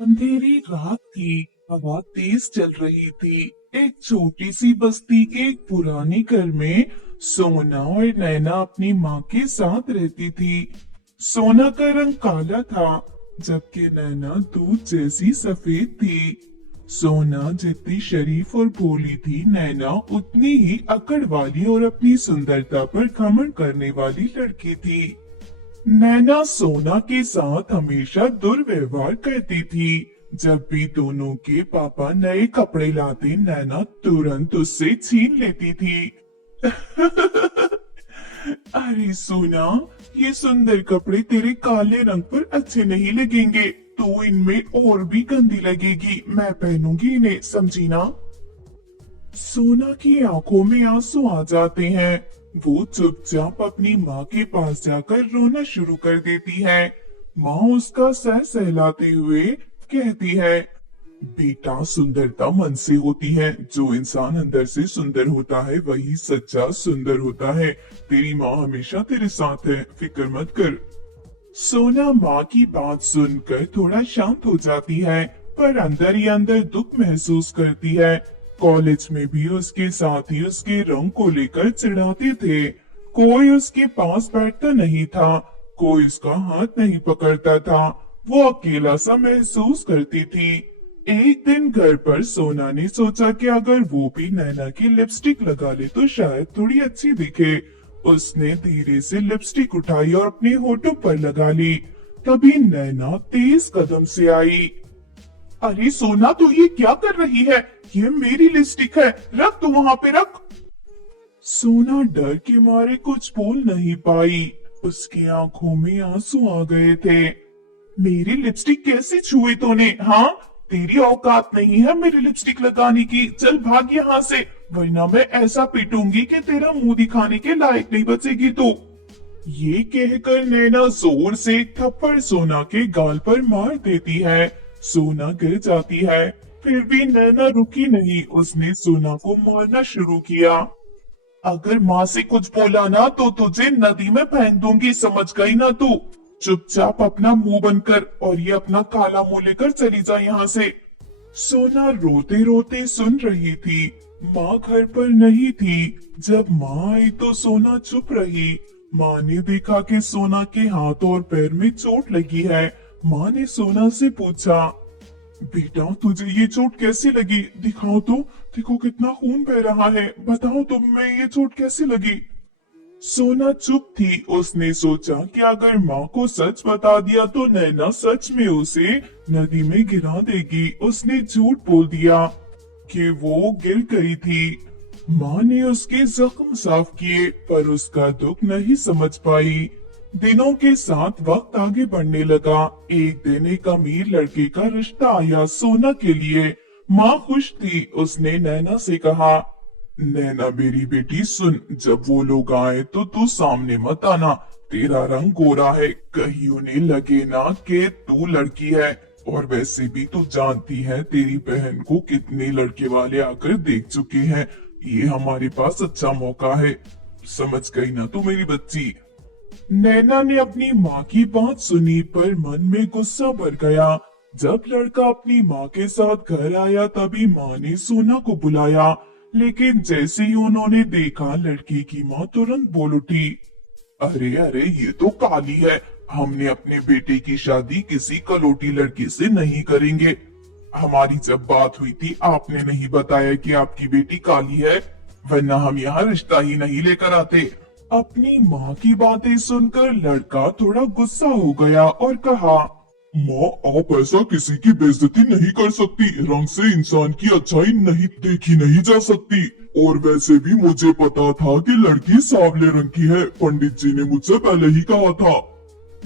अंधेरी रात थी। हवा तेज चल रही थी। एक छोटी सी बस्ती के एक पुराने घर में सोना और नैना अपनी माँ के साथ रहती थी। सोना का रंग काला था, जबकि नैना दूध जैसी सफेद थी। सोना जितनी शरीफ और भोली थी, नैना उतनी ही अकड़ वाली और अपनी सुंदरता पर घमंड करने वाली लड़की थी। नैना सोना के साथ हमेशा दुर्व्यवहार करती थी। जब भी दोनों के पापा नए कपड़े लाते, नैना तुरंत उससे छीन लेती थी। अरे सोना, ये सुंदर कपड़े तेरे काले रंग पर अच्छे नहीं लगेंगे। तू इनमें और भी गंदी लगेगी। मैं पहनूंगी इन्हें, समझी ना। सोना की आंखों में आंसू आ जाते हैं। वो चुपचाप अपनी माँ के पास जाकर रोना शुरू कर देती है। माँ उसका सर सहलाते हुए कहती है, बेटा, सुंदरता मन से होती है। जो इंसान अंदर से सुंदर होता है वही सच्चा सुंदर होता है। तेरी माँ हमेशा तेरे साथ है, फिक्र मत कर। सोना माँ की बात सुनकर थोड़ा शांत हो जाती है, पर अंदर ही अंदर दुख महसूस करती है। कॉलेज में भी उसके साथी उसके रंग को लेकर चिढ़ाते थे। कोई उसके पास बैठता नहीं था, कोई उसका हाथ नहीं पकड़ता था। वो अकेला सा महसूस करती थी। एक दिन घर पर सोना ने सोचा कि अगर वो भी नैना की लिपस्टिक लगा ले तो शायद थोड़ी अच्छी दिखे। उसने धीरे से लिपस्टिक उठाई और अपने होठों पर लगा ली। तभी नैना तेज कदम से आई। अरे सोना, तो ये क्या कर रही है? ये मेरी लिपस्टिक है, रख, तो वहां पे रख। सोना डर के मारे कुछ बोल नहीं पाई। उसकी आंखों में आंसू आ गए थे। मेरी लिपस्टिक कैसे छुई तूने? हाँ, तेरी औकात नहीं है मेरी लिपस्टिक लगाने की। चल भाग यहाँ से, वरना मैं ऐसा पीटूंगी कि तेरा मुंह दिखाने के लायक नहीं बचेगी तू। ये कहकर नैना जोर से एक थप्पड़ सोना के गाल पर मार देती है। सोना गिर जाती है, फिर भी नैना रुकी नहीं। उसने सोना को मारना शुरू किया। अगर माँ से कुछ बोला ना तो तुझे नदी में फेंक दूंगी, समझ गई ना तू? चुपचाप अपना मुंह बंद कर और ये अपना काला मुंह लेकर चली जा यहाँ से। सोना रोते रोते सुन रही थी। माँ घर पर नहीं थी। जब माँ आई तो सोना चुप रही। माँ ने देखा कि सोना के हाथ और पैर में चोट लगी है। माँ ने सोना से पूछा, बेटा, तुझे ये चोट कैसी लगी? दिखाओ तो, देखो कितना खून बह रहा है। बताओ तुम्हें ये चोट कैसी लगी? सोना चुप थी। उसने सोचा कि अगर माँ को सच बता दिया तो नैना सच में उसे नदी में गिरा देगी। उसने झूठ बोल दिया कि वो गिर गई थी। माँ ने उसके जख्म साफ किए, पर उसका दुख नहीं समझ पाई। दिनों के साथ वक्त आगे बढ़ने लगा। एक दिन एक अमीर लड़के का रिश्ता आया सोना के लिए। माँ खुश थी। उसने नैना से कहा, नैना मेरी बेटी सुन, जब वो लोग आए तो तू सामने मत आना। तेरा रंग गोरा है, कहीं उन्हें लगे ना कि तू लड़की है। और वैसे भी तू जानती है तेरी बहन को कितने लड़के वाले आकर देख चुके हैं। ये हमारे पास अच्छा मौका है। समझ गई ना तू मेरी बच्ची? नैना ने अपनी माँ की बात सुनी, पर मन में गुस्सा भर गया। जब लड़का अपनी माँ के साथ घर आया तभी माँ ने सोना को बुलाया, लेकिन जैसे ही उन्होंने देखा लड़की की माँ तुरंत बोल उठी, अरे अरे, ये तो काली है। हमने अपने बेटे की शादी किसी कलोटी लड़की से नहीं करेंगे। हमारी जब बात हुई थी आपने नहीं बताया कि आपकी बेटी काली है, वरना हम यहाँ रिश्ता ही नहीं लेकर आते। अपनी माँ की बातें सुनकर लड़का थोड़ा गुस्सा हो गया और कहा, माँ, आप ऐसा किसी की बेइज्जती नहीं कर सकती। रंग से इंसान की अच्छाई नहीं देखी नहीं जा सकती। और वैसे भी मुझे पता था कि लड़की सांवले रंग की है। पंडित जी ने मुझसे पहले ही कहा था।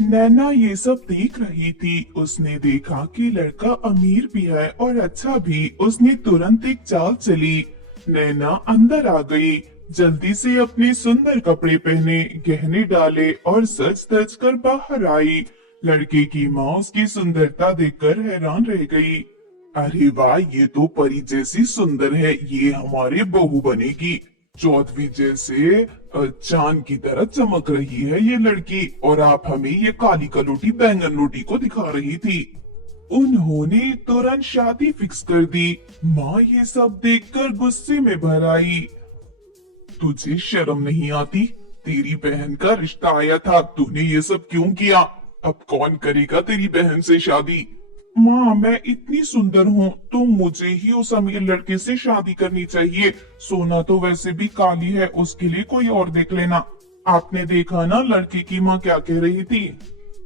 नैना ये सब देख रही थी। उसने देखा कि लड़का अमीर भी है और अच्छा भी। उसने तुरंत एक चाल चली। नैना अंदर आ गई। जल्दी से अपने सुंदर कपड़े पहने, गहने डाले और सज धज कर बाहर आई। लड़के की माँ उसकी सुंदरता देखकर हैरान रह गई। अरे वाह, ये तो परी जैसी सुंदर है। ये हमारे बहू बनेगी। चौधरी जैसे चांद की तरह चमक रही है ये लड़की, और आप हमें ये काली कलोटी बैंगन रोटी को दिखा रही थी। उन्होंने तुरंत शादी फिक्स कर दी। माँ ये सब देखकर गुस्से में भर आई। तुझे शर्म नहीं आती? तेरी बहन का रिश्ता आया था, तूने ये सब क्यों किया? अब कौन करेगा तेरी बहन से शादी? माँ मैं इतनी सुंदर हूँ तो मुझे ही उस अमीर लड़के से शादी करनी चाहिए। सोना तो वैसे भी काली है, उसके लिए कोई और देख लेना। आपने देखा ना लड़के की माँ क्या कह रही थी?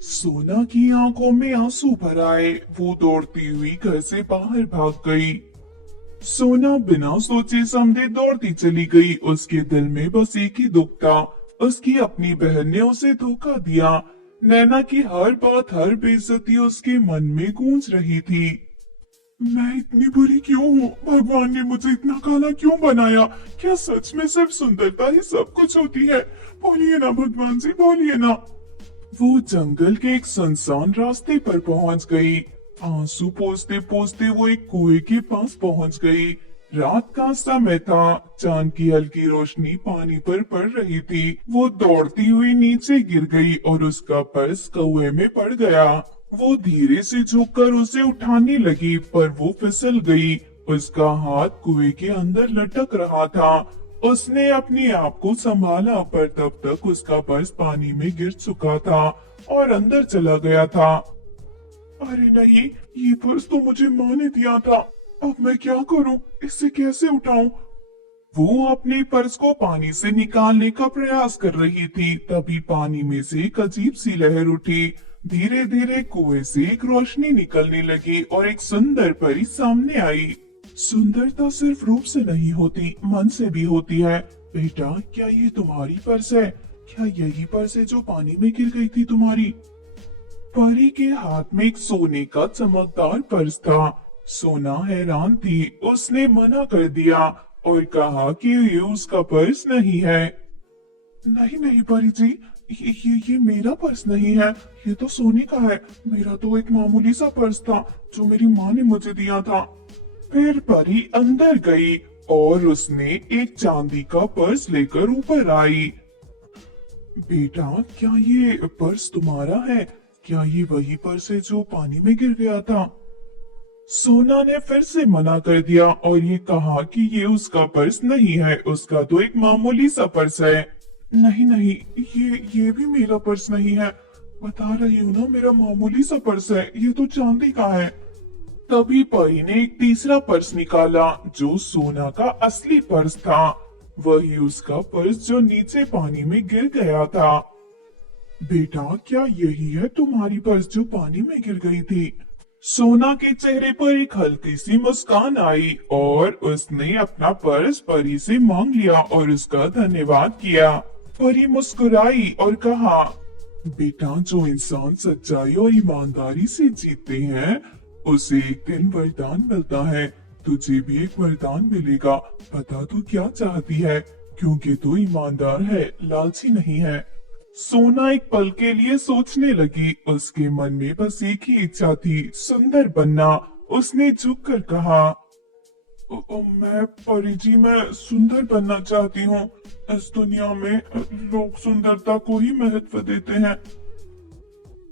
सोना की आंखों में आंसू भर आए। वो दौड़ती हुई घर से बाहर भाग गई। सोना बिना सोचे समझे दौड़ती चली गई। उसके दिल में बस एक ही दुख था, उसकी अपनी बहन ने उसे धोखा दिया। नैना की हर बात, हर बेइज्जती उसके मन में गूंज रही थी। मैं इतनी बुरी क्यों हूँ? भगवान ने मुझे इतना काला क्यों बनाया? क्या सच में सिर्फ सुंदरता ही सब कुछ होती है? बोलिए ना भगवान जी, बोलिए ना। वो जंगल के एक सुनसान रास्ते पर पहुंच गई। आंसू पोंछते पोंछते वो एक कुएं के पास पहुंच गई। रात का समय था, चांद की हल्की रोशनी पानी पर पड़ रही थी। वो दौड़ती हुई नीचे गिर गई और उसका पर्स कुएं में पड़ गया। वो धीरे से झुककर उसे उठाने लगी पर वो फिसल गई। उसका हाथ कुएं के अंदर लटक रहा था। उसने अपने आप को संभाला पर तब तक उसका पर्स पानी में गिर चुका था और अंदर चला गया था। अरे नहीं, ये पर्स तो मुझे माँ ने दिया था। अब मैं क्या करूं? इसे कैसे उठाऊं? वो अपने पर्स को पानी से निकालने का प्रयास कर रही थी, तभी पानी में से एक अजीब सी लहर उठी। धीरे धीरे कुएं से एक रोशनी निकलने लगी और एक सुंदर परी सामने आई। सुंदरता सिर्फ रूप से नहीं होती, मन से भी होती है। बेटा, क्या ये तुम्हारी पर्स है? क्या यही पर्स है जो पानी में गिर गई थी तुम्हारी? परी के हाथ में एक सोने का चमकदार पर्स था। सोना हैरान थी। उसने मना कर दिया और कहा कि ये उसका पर्स नहीं है। नहीं नहीं परी जी, ये मेरा पर्स नहीं है। ये तो सोने का है। मेरा तो एक मामूली सा पर्स था जो मेरी माँ ने मुझे दिया था। फिर परी अंदर गई और उसने एक चांदी का पर्स लेकर ऊपर आई। बेटा, क्या ये पर्स तुम्हारा है? क्या ये वही पर्स है जो पानी में गिर गया था? सोना ने फिर से मना कर दिया और ये कहा कि ये उसका पर्स नहीं है, उसका तो एक मामूली सा पर्स है। नहीं नहीं, ये भी मेरा पर्स नहीं है। बता रही हूँ ना, मेरा मामूली सा पर्स है, ये तो चांदी का है। तभी परी ने एक तीसरा पर्स निकाला जो सोना का असली पर्स था। वही उसका पर्स जो नीचे पानी में गिर गया था। बेटा, क्या यही है तुम्हारी पर्स जो पानी में गिर गई थी? सोना के चेहरे पर एक हल्की सी मुस्कान आई और उसने अपना पर्स परी से मांग लिया और उसका धन्यवाद किया। परी मुस्कुराई और कहा, बेटा, जो इंसान सच्चाई और ईमानदारी से जीते हैं उसे एक दिन वरदान मिलता है। तुझे भी एक वरदान मिलेगा। बता तू क्या चाहती है, क्योंकि तू ईमानदार है, लालची नहीं है। सोना एक पल के लिए सोचने लगी। उसके मन में बस एक ही इच्छा थी, सुंदर बनना। उसने झुककर कहा, मैं परी जी, मैं सुंदर बनना चाहती हूँ। इस दुनिया में लोग सुंदरता को ही महत्व देते हैं।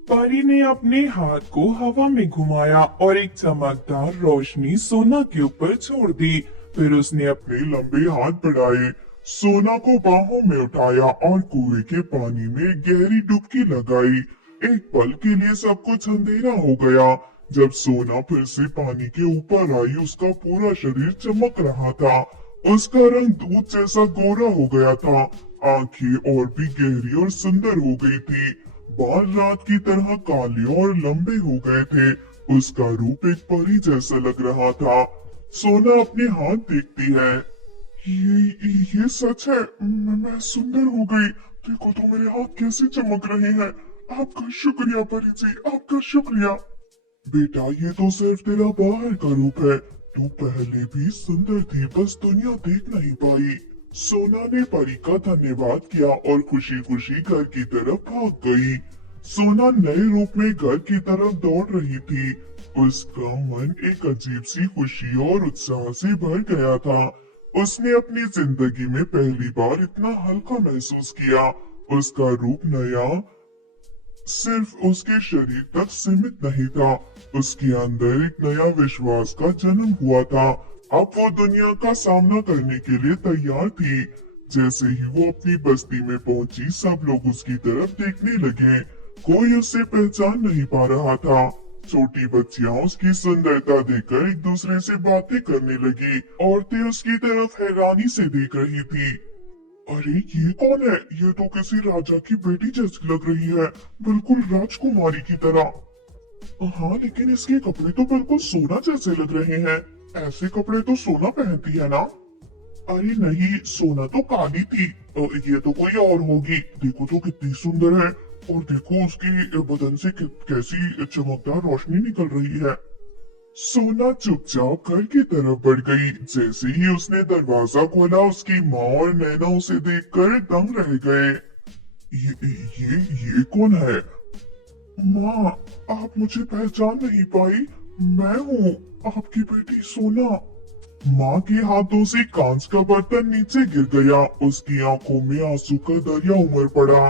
परी ने अपने हाथ को हवा में घुमाया और एक चमकदार रोशनी सोना के ऊपर छोड़ दी। फिर उसने अपने लंबे हाथ बढ़ाए, सोना को बाहों में उठाया और कुएं के पानी में गहरी डुबकी लगाई। एक पल के लिए सब कुछ अंधेरा हो गया। जब सोना फिर से पानी के ऊपर आई, उसका पूरा शरीर चमक रहा था। उसका रंग दूध जैसा गोरा हो गया था। आंखें और भी गहरी और सुंदर हो गई थी। बाल रात की तरह काले और लंबे हो गए थे। उसका रूप एक परी जैसा लग रहा था। सोना अपने हाथ देखती है। ये सच है, मैं सुंदर हो गई। देखो तो मेरे हाथ कैसे चमक रहे हैं। आपका शुक्रिया परी जी, आपका शुक्रिया। बेटा, ये तो सिर्फ तेरा बाहर का रूप है। तू पहले भी सुंदर थी, बस दुनिया देख नहीं पाई। सोना ने परी का धन्यवाद किया और खुशी खुशी घर की तरफ भाग गई। सोना नए रूप में घर की तरफ दौड़ रही थी। उसका मन एक अजीब सी खुशी और उत्साह से भर गया था। उसने अपनी जिंदगी में पहली बार इतना हल्का महसूस किया। उसका रूप नया, सिर्फ उसके शरीर तक सीमित नहीं था, उसके अंदर एक नया विश्वास का जन्म हुआ था। अब वो दुनिया का सामना करने के लिए तैयार थी। जैसे ही वो अपनी बस्ती में पहुंची, सब लोग उसकी तरफ देखने लगे। कोई उसे पहचान नहीं पा रहा था। छोटी बच्चियां उसकी सुंदरता देखकर एक दूसरे से बातें करने लगी। औरतें उसकी तरफ हैरानी से देख रही थी। अरे ये कौन है? ये तो किसी राजा की बेटी जैसी लग रही है, बिल्कुल राजकुमारी की तरह। हाँ, लेकिन इसके कपड़े तो बिल्कुल सोना जैसे लग रहे हैं। ऐसे कपड़े तो सोना पहनती है ना? अरे नहीं, सोना तो काली थी। ये तो कोई और होगी। देखो तो कितनी सुंदर है, और देखो उसके बदन से कैसी चमकदार रोशनी निकल रही है। सोना चुपचाप घर की तरफ बढ़ गई। जैसे ही उसने दरवाजा खोला, उसकी माँ और नैना उसे देखकर दंग रह गए। ये कौन है? माँ, आप मुझे पहचान नहीं पाई? मैं हूँ आपकी बेटी सोना। माँ के हाथों से कांच का बर्तन नीचे गिर गया। उसकी आंखों में आंसू का दरिया उमड़ पड़ा।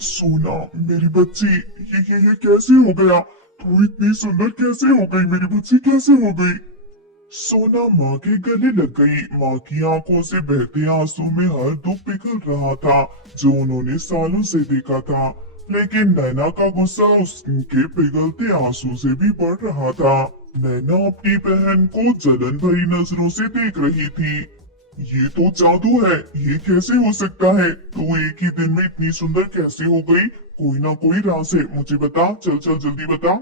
सोना, मेरी बच्ची, ये कैसे हो गया? तू इतनी सुंदर कैसे हो गई? मेरी बच्ची कैसे हो गई? सोना माँ के गले लग गई। माँ की आंखों से बहते आंसू में हर दुख पिघल रहा था जो उन्होंने सालों से देखा था। लेकिन नैना का गुस्सा उसके पिघलते आंसू से भी बढ़ रहा था। नैना अपनी बहन को जलन भरी नजरों से देख रही थी। ये तो जादू है, ये कैसे हो सकता है? तू एक ही दिन में इतनी सुंदर कैसे हो गई? कोई ना कोई राज है, मुझे बता, चल चल जल्दी बता।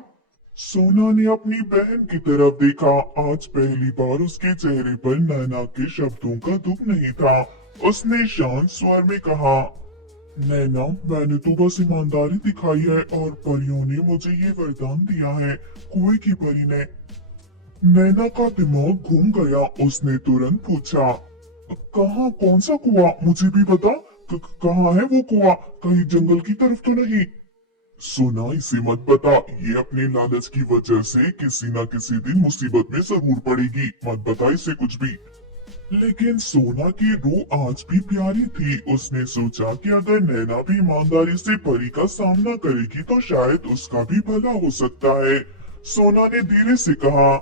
सोना ने अपनी बहन की तरफ देखा। आज पहली बार उसके चेहरे पर नैना के शब्दों का दुख नहीं था। उसने शांत स्वर में कहा, नैना, मैंने तो बस ईमानदारी दिखाई है और परियों ने मुझे ये वरदान दिया है, कुएं की परी ने। नैना का दिमाग घूम गया। उसने तुरंत पूछा, कहाँ? कौन सा कुआं? मुझे भी बता। कहाँ है वो कुआं? कहीं जंगल की तरफ तो नहीं? सोना, इसे मत बता। ये अपने लालच की वजह से किसी न किसी दिन मुसीबत में जरूर पड़ेगी। मत बता इसे कुछ भी। लेकिन सोना की रूह आज भी प्यारी थी। उसने सोचा कि अगर नैना भी ईमानदारी से परी का सामना करेगी तो शायद उसका भी भला हो सकता है। सोना ने धीरे से कहा,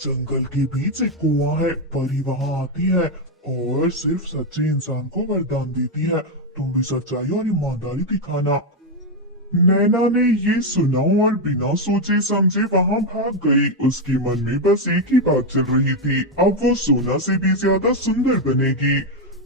जंगल के बीच एक कुआं है, परी वहां आती है और सिर्फ सच्चे इंसान को वरदान देती है। तुम भी सच्चाई और ईमानदारी दिखाना। नैना ने ये सुना और बिना सोचे समझे वहां भाग गई। उसके मन में बस एक ही बात चल रही थी, अब वो सोना से भी ज्यादा सुंदर बनेगी।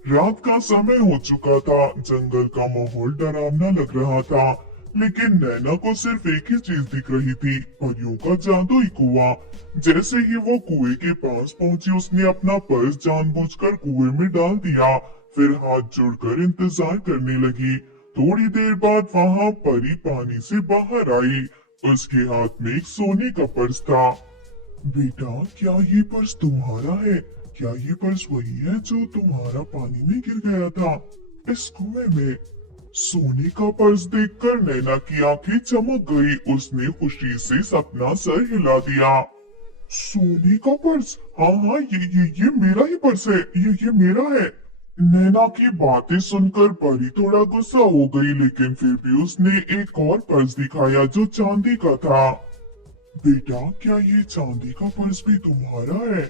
रात का समय हो चुका था। जंगल का माहौल डरावना लग रहा था, लेकिन नैना को सिर्फ एक ही चीज दिख रही थी, परियों का जादुई कुआं। जैसे ही वो कुएं के पास पहुंची, उसने अपना पर्स जानबूझकर कुएं में डाल दिया, फिर हाथ जोड़कर इंतजार करने लगी। थोड़ी देर बाद वहां परी पानी से बाहर आई। उसके हाथ में एक सोने का पर्स था। बेटा, क्या ये पर्स तुम्हारा है? क्या ये पर्स वही है जो तुम्हारा पानी में गिर गया था इस कुएं में? सोने का पर्स देखकर नैना की आंखें चमक गई। उसने खुशी से अपना सर हिला दिया। सोने का पर्स? हाँ हाँ, ये मेरा ही पर्स है। ये मेरा है। नैना की बातें सुनकर परी थोड़ा गुस्सा हो गई, लेकिन फिर भी उसने एक और पर्स दिखाया जो चांदी का था। बेटा, क्या ये चांदी का पर्स भी तुम्हारा है?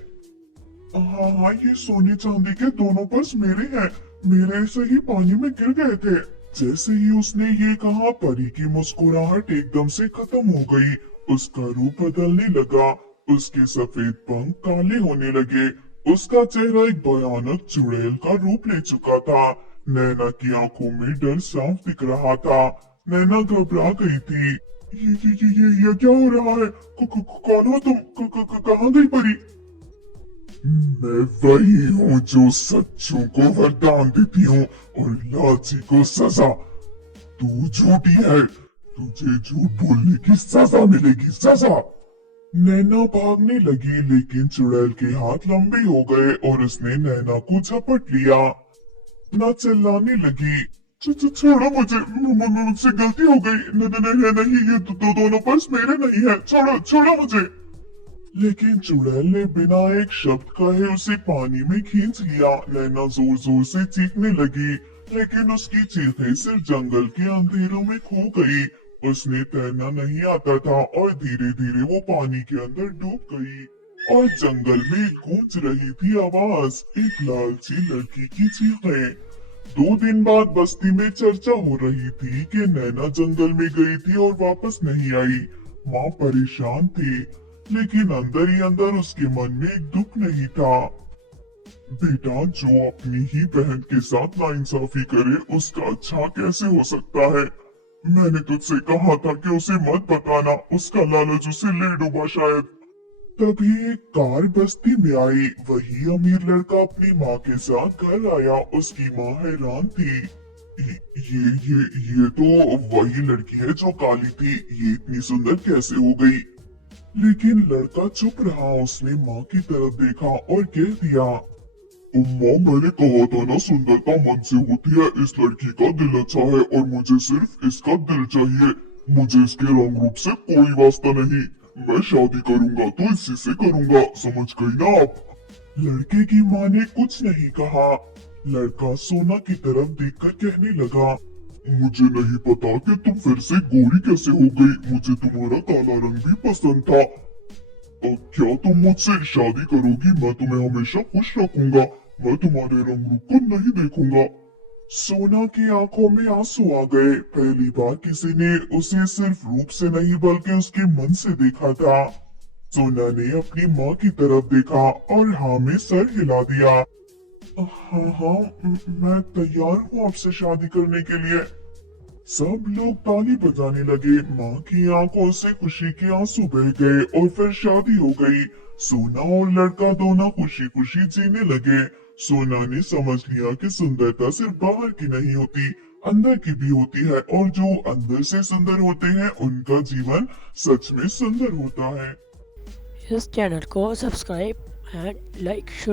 हाँ हाँ, ये सोने चांदी के दोनों पर्स मेरे हैं। मेरे से ही पानी में गिर गए थे। जैसे ही उसने ये कहा, परी की मुस्कुराहट एकदम से खत्म हो गई। उसका रूप बदलने लगा। उसके सफेद पंख काले होने लगे। उसका चेहरा एक भयानक चुड़ैल का रूप ले चुका था। नैना की आंखों में डर साफ दिख रहा था। नैना घबरा गई थी। ये क्या हो रहा है? कौन हो तुम? कहाँ गई परी? मैं वही हूँ जो सच्चों को वरदान देती हूँ और लालची को सजा। तू झूठी है, तुझे झूठ बोलने की सजा मिलेगी, सजा। नैना भागने लगी, लेकिन चुड़ैल के हाथ लंबे हो गए और उसने नैना को झपट लिया। ना चिल्लाने लगी, छोड़ो मुझे, मुझसे गलती हो गई। नहीं, ये दोनों पर्स मेरे नहीं है। छोड़ो छोड़ो मुझे। लेकिन चुड़ैल ने बिना एक शब्द कहे उसे पानी में खींच लिया। नैना जोर जोर से चीखने लगी, लेकिन उसकी चीखें सिर्फ जंगल के अंधेरों में खो गई। उसने तैरना नहीं आता था और धीरे धीरे वो पानी के अंदर डूब गई और जंगल में गूंज रही थी आवाज, एक लालची लड़की की चीखें। 2 दिन बाद बस्ती में चर्चा हो रही थी कि नैना जंगल में गई थी और वापस नहीं आई। माँ परेशान थी, लेकिन अंदर ही अंदर उसके मन में एक दुख नहीं था। बेटा, जो अपनी ही बहन के साथ नाइंसाफी करे उसका अच्छा कैसे हो सकता है। मैंने तुझसे कहा था कि उसे मत बताना, उसका लालच उसे ले डूबा शायद। तभी एक कार बस्ती में आई। वही अमीर लड़का अपनी माँ के साथ घर आया। उसकी माँ हैरान थी। ये तो वही लड़की है जो काली थी। ये इतनी सुंदर कैसे हो गई? लेकिन लड़का चुप रहा। उसने माँ की तरफ देखा और कह दिया, अम्मा, मैंने कहा था ना, सुंदरता मन से होती है। इस लड़की का दिल अच्छा है और मुझे सिर्फ इसका दिल चाहिए। मुझे इसके रंग रूप से कोई वास्ता नहीं। मैं शादी करूंगा तो इसी से करूंगा, समझ गई ना आप? लड़के की माँ ने कुछ नहीं कहा। लड़का सोना की तरफ देखकर कहने लगा, मुझे नहीं पता कि तुम फिर से गोरी कैसे हो गई। मुझे तुम्हारा काला रंग भी पसंद था। क्या तुम मुझसे शादी करोगी? मैं तुम्हें हमेशा खुश रखूंगा। मैं तुम्हारे रंग रूप को नहीं देखूंगा। सोना की आंखों में आंसू आ गए। पहली बार किसी ने उसे सिर्फ रूप से नहीं बल्कि उसके मन से देखा था। सोना ने अपनी माँ की तरफ देखा और हाँ में सर हिला दिया। हाँ हाँ, मैं तैयार हूँ आपसे शादी करने के लिए। सब लोग ताली बजाने लगे। माँ की आंखों से खुशी के आंसू बह गए और फिर शादी हो गई। सोना और लड़का दोनों खुशी खुशी जीने लगे। सोना ने समझ लिया कि सुंदरता सिर्फ बाहर की नहीं होती, अंदर की भी होती है, और जो अंदर से सुंदर होते हैं उनका जीवन सच में सुंदर होता है। इस चैनल को सब्सक्राइब एंड लाइक शुरू